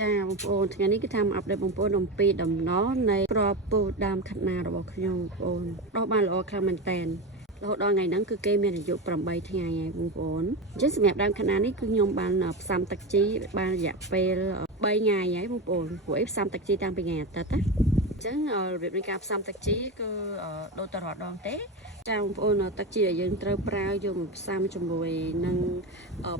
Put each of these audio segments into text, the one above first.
ចាបងប្អូនថ្ងៃនេះគឺថាមកអាប់ដេតបងប្អូនអំពីដំណោះនៃក្របពូជដើមខាត់ណារបស់ខ្ញុំបងប្អូនដោះបានល្អខ្លាំងមែនតើរហូតដល់ថ្ងៃហ្នឹងគឺគេមានអាយុ8ថ្ងៃហើយបងប្អូនអញ្ចឹងសម្រាប់ដើមខាត់ណានេះគឺខ្ញុំបានផ្សំទឹកជីបានរយៈពេល3ថ្ងៃហើយបងប្អូនព្រោះអីផ្សំទឹកជីតាំងពីថ្ងៃអាទិត្យណាអញ្ចឹងរបៀបនៃការផ្សំទឹកជីគឺដូចតរដងទេចាបងប្អូនទឹកជីដែលយើងត្រូវប្រើយកមកផ្សំជាមួយនឹង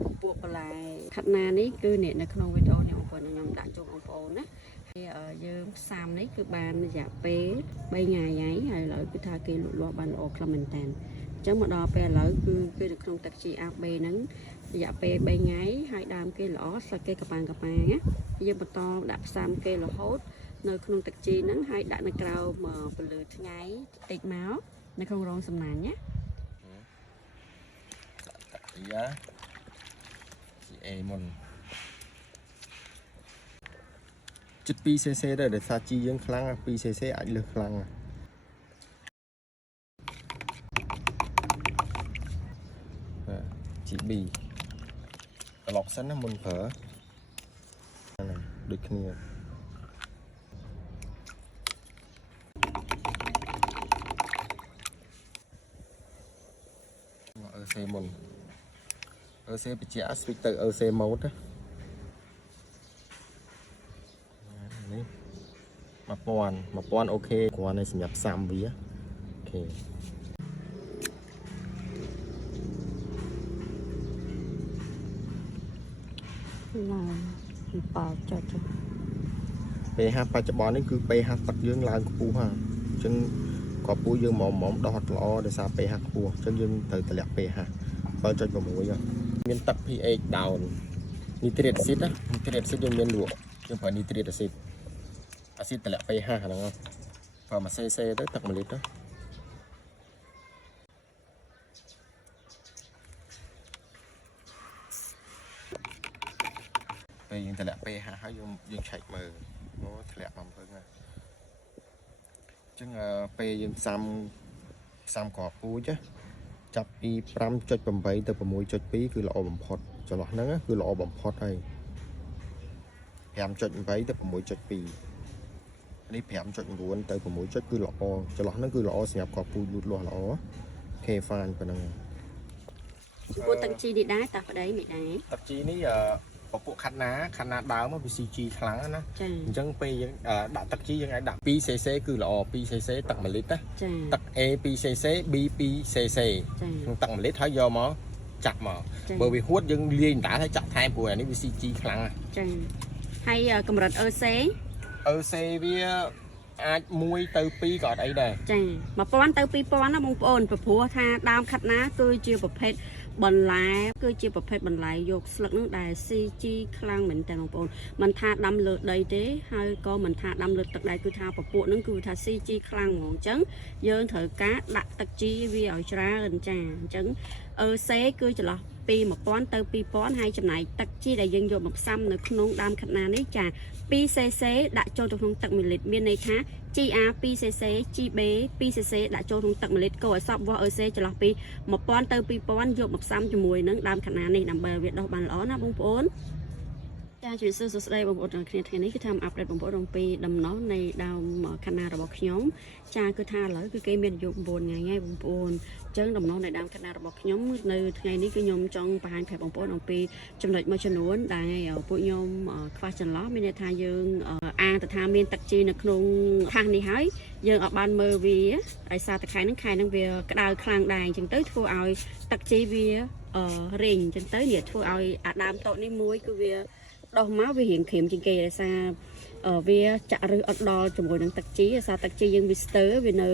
ពពួកបន្លែខាត់ណានេះគឺអ្នកនៅក្នុងវីដេអូនេះបងប្អូនខ្ញុំដាក់ជូនបងប្អូនណាហើយយើងផ្សំនេះគឺបានរយៈពេល3ថ្ងៃហើយឥឡូវគឺថាគេលូតលាស់បានល្អខ្លាំងមែនតើអញ្ចឹងមកដល់ពេលឥឡូវគឺនៅក្នុងទឹកជីអាបបេហ្នឹងរយៈពេល3ថ្ងៃហើយដើមគេល្អស្លឹកគេកប៉ាងណាយើងបន្តដាក់ផ្សំគេរហូតនៅក្នុងទឹកជីហ្នឹងហើយដាក់នៅក្រោមពន្លឺថ្ងៃតិចមកនៅក្នុងរោងសំណាញ់ណាយ៉ាជីអេមុនចិត្ត 2cc ដែរដែលថាជីយើងខ្លាំង 2cc អាចលើសខ្លាំងជី B ត្រឡប់សិនណាមុនប្រើដូចគ្នាសេមុនសេបជាស្វិចទៅសេម៉ូតនេះ1000អូខេគ្រាន់តែសម្រាប់ផ្សំវាអូខេឡើងប៉ោចុចpH បច្ចុប្បន្ននេះគឺ pH ទឹកយើងឡើងខ្ពស់ហើយអញ្ចឹងក៏ពូយើងមកដោះអត់ល្អដោយសារ pH ខ្ពស់អញ្ចឹងយើងត្រូវតម្លាក់ pH 7.6មានទឹក pH down នីត្រីតអាស៊ីតណានីត្រីតអាស៊ីតយើងមានលក់យើងប្រើនីត្រីតអាស៊ីតតម្លាក់ pH ហ្នឹងប្រើមួយ cc ទៅទឹក1លីត្រទៅពេលយើងតម្លាក់ pH ហើយយើងឆែកមើលធ្លាក់បំពឹងណាអញ្ចឹងពេលយើងផ្សំក្របពូជចាប់ពី 5.8 ទៅ 6.2 គឺល្អបំផុតចន្លោះហ្នឹងគឺល្អបំផុតហើយ 5.8 ទៅ 6.2 នេះ 5.9 ទៅ 6. គឺល្អចន្លោះហ្នឹងគឺល្អសម្រាប់ក្របពូជលូតលាស់ល្អខេហ្វានប៉ុណ្ណឹងចំពោះទឹកជីនេះដែរតាប្តីមិនដែរទឹកជីនេះពពួកខាត់ណាដើមវា CG ខ្លាំងណាអញ្ចឹងពេលយើងដាក់ទឹកជីយើងអាចដាក់ 2cc គឺល្អ 2cc ទឹក1លីត្រណាទឹក A 2cc B 2cc ក្នុងទឹក1លីត្រហើយយកមកចាក់មកបើវាហួតយើងលាយដដែលហើយចាក់ថែមព្រោះអានេះវា CG ខ្លាំងចាហើយកម្រិត EC វាអាច1ទៅ2ក៏អត់អីដែរចា1000ទៅ2000ណាបងប្អូនព្រោះថាដើមខាត់ណាគឺជាប្រភេទបន្លែគឺជាប្រភេទបន្លែយកស្លឹកនឹងដែល CG ខ្លាំងមែនតើបងប្អូនមិនថាដាំលើដីទេហើយក៏មិនថាដាំលើទឹកដែរគឺថាពពួកនឹងគឺថា CG ខ្លាំងហ្មងអញ្ចឹងយើងត្រូវការដាក់ទឹកជីវាឲ្យច្រើនចាអញ្ចឹងEC គឺចន្លោះពី1000ទៅ2000ហើយចំណាយទឹកជីដែលយើងយកមកផ្សំនៅក្នុងដើមខាត់ណានេះចា 2cc ដាក់ចូលទៅក្នុងទឹក1លីត្រមានន័យថា GR 2cc GB 2cc ដាក់ចូលក្នុងទឹក1លីត្រកូរឲ្យសព្វវាស់ EC ចន្លោះពី1000ទៅ2000យកមកផ្សំជាមួយនឹងដើមខាត់ណានេះដើម្បីវាដុះបានល្អណាបងប្អូនចាជម្រាបសួរសួស្តីបងប្អូនទាំងគ្នាថ្ងៃនេះគឺថាអាប់ដេតបងប្អូនអំពីដំណោះនៃដើមខាត់ណារបស់ខ្ញុំចាគឺថាឥឡូវគឺគេមានអាយុ9ថ្ងៃហើយបងប្អូនអញ្ចឹងដំណោះនៃដើមខាត់ណារបស់ខ្ញុំនៅថ្ងៃនេះគឺខ្ញុំចង់បង្ហាញប្រាប់បងប្អូនអំពីចំណុចមួយចំនួនដែលពួកខ្ញុំខ្វះចន្លោះមានន័យថាយើងអាងទៅថាមានទឹកជីនៅក្នុងថាសនេះហើយយើងអត់បានមើលវាដោយសារតែខែហ្នឹងវាក្តៅខ្លាំងដែរអញ្ចឹងទៅធ្វើឲ្យទឹកជីវារីងអញ្ចឹងទៅនេះធ្វើឲ្យអាដើមតូចនេះមួយគឺវាដោះមកវារៀងក្រៀមជាងគេដោយសារវាចាក់ឫសអត់ដល់ជាមួយនឹងទឹកជីដោយសារទឹកជីយើងវាស្ទើរវានៅ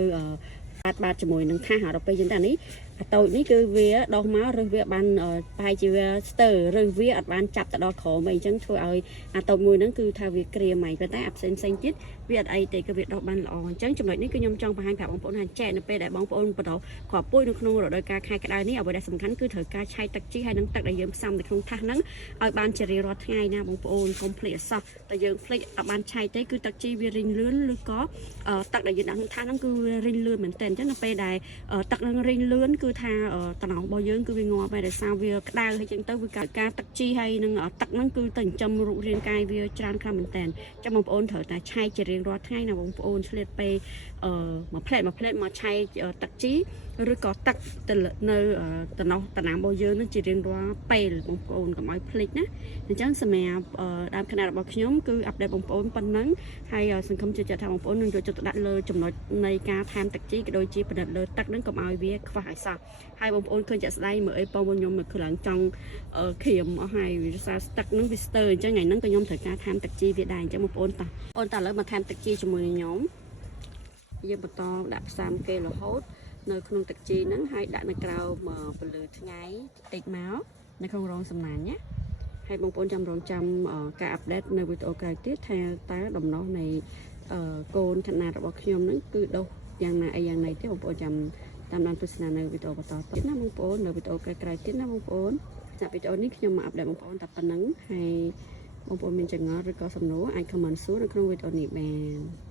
បាត់ជាមួយនឹងថាសដល់ពេលយើងតែនេះអាតូចនេះគឺវាដោះមកឬវាបានប្រហែលជាវាស្ទើរឬវាអត់បានចាប់ទៅដល់ក្រោមអីអញ្ចឹងធ្វើឲ្យអាតូចមួយហ្នឹងគឺថាវាក្រៀមហើយប៉ុន្តែអាផ្សេងទៀតវាអត់អីទេគឺវាដោះបានល្អអញ្ចឹងចំណុចនេះគឺខ្ញុំចង់បង្ហាញប្រាប់បងប្អូនថាចែកនៅពេលដែលបងប្អូនបន្តគ្រាប់ពូជនៅក្នុងរដូវកាលខែក្តៅនេះអ្វីដែលសំខាន់គឺត្រូវការឆៃទឹកជីហើយនឹងទឹកដែលយើងផ្សំនៅក្នុងថាសហ្នឹងឲ្យបានជារៀងរាល់ថ្ងៃណាបងប្អូនកុំភ្លេចអសោះតែយើងភ្លេចអត់បានឆៃទេគឺទឹកជីវារីងលឿនឬក៏ទឹកដែលយើងដាក់ក្នុងថាសហ្នឹងគឺវារីងលឿនមែនតើអញ្ចឹងនៅពេលដែលទឹកនឹងរីងលឿនគឺ គឺថាតំណរបស់យើងគឺវាងាប់ហើយដោយសារវាក្តៅហើយចឹងទៅវាការទឹកជីហើយនឹងទឹកហ្នឹងគឺទៅចិញ្ចឹមរូបរាងកាយវាច្រើនខ្លាំងមែនតើចាំបងប្អូនត្រូវតែឆែកជារៀងរាល់ថ្ងៃណាបងប្អូនឆ្លៀតពេលមួយផ្លែតមកឆែកទឹកជីឬក៏ទឹកទៅនៅតំណរបស់យើងនឹងជារៀងរាល់ពេលបងប្អូនកុំឲ្យភ្លេចណាអញ្ចឹងសម្រាប់ដើមខណៈរបស់ខ្ញុំគឺអាប់ដេតបងប្អូនប៉ុណ្ណឹងហើយសង្ឃឹមជឿជាក់ថាបងប្អូននឹងយកចិត្តទុកដាក់លើចំណុចនៃការថែមទឹកជីក៏ដូចជាពិនិត្យលើទឹកនឹងកុំឲ្យវាខ្វះឲ្យសោះហើយបងប្អូនឃើញចាក់ស្ដែងមើលអីបងខ្ញុំមើលឃើញឡើងចង់ក្រៀមអស់ហើយវាសារទឹកនឹងវាស្ទើរអញ្ចឹងថ្ងៃហ្នឹងក៏ខ្ញុំត្រូវការថែមទឹកជីវាដែរអញ្ចឹងបងប្អូនតើឥឡូវមកថែមទឹកជីជាមួយនឹងខ្ញុំយើងបន្តដាក់ផ្សំគេរហូតនៅក្នុងទឹកជីហ្នឹងហើយដាក់នៅក្រោមពលឺថ្ងៃតិចមកនៅក្នុងរងសំណាញ់ណាហើយបងប្អូនចាំរងចាំការអាប់ដេតនៅវីដេអូក្រោយទៀតថាតើដំណោះនៃកូនខណាតរបស់ខ្ញុំហ្នឹងគឺដុសយ៉ាងណាអីយ៉ាងណីទេបងប្អូនចាំតាមដានទស្សនានៅវីដេអូបន្តទៀតណាបងប្អូននៅវីដេអូក្រោយៗទៀតណាបងប្អូនจากវីដេអូនេះខ្ញុំមកអាប់ដេតបងប្អូនតែប៉ុណ្្នឹងហើយបងប្អូនមានចម្ងល់ឬក៏សំណួរអាច comment សួរនៅក្នុងវីដេអូនេះបាន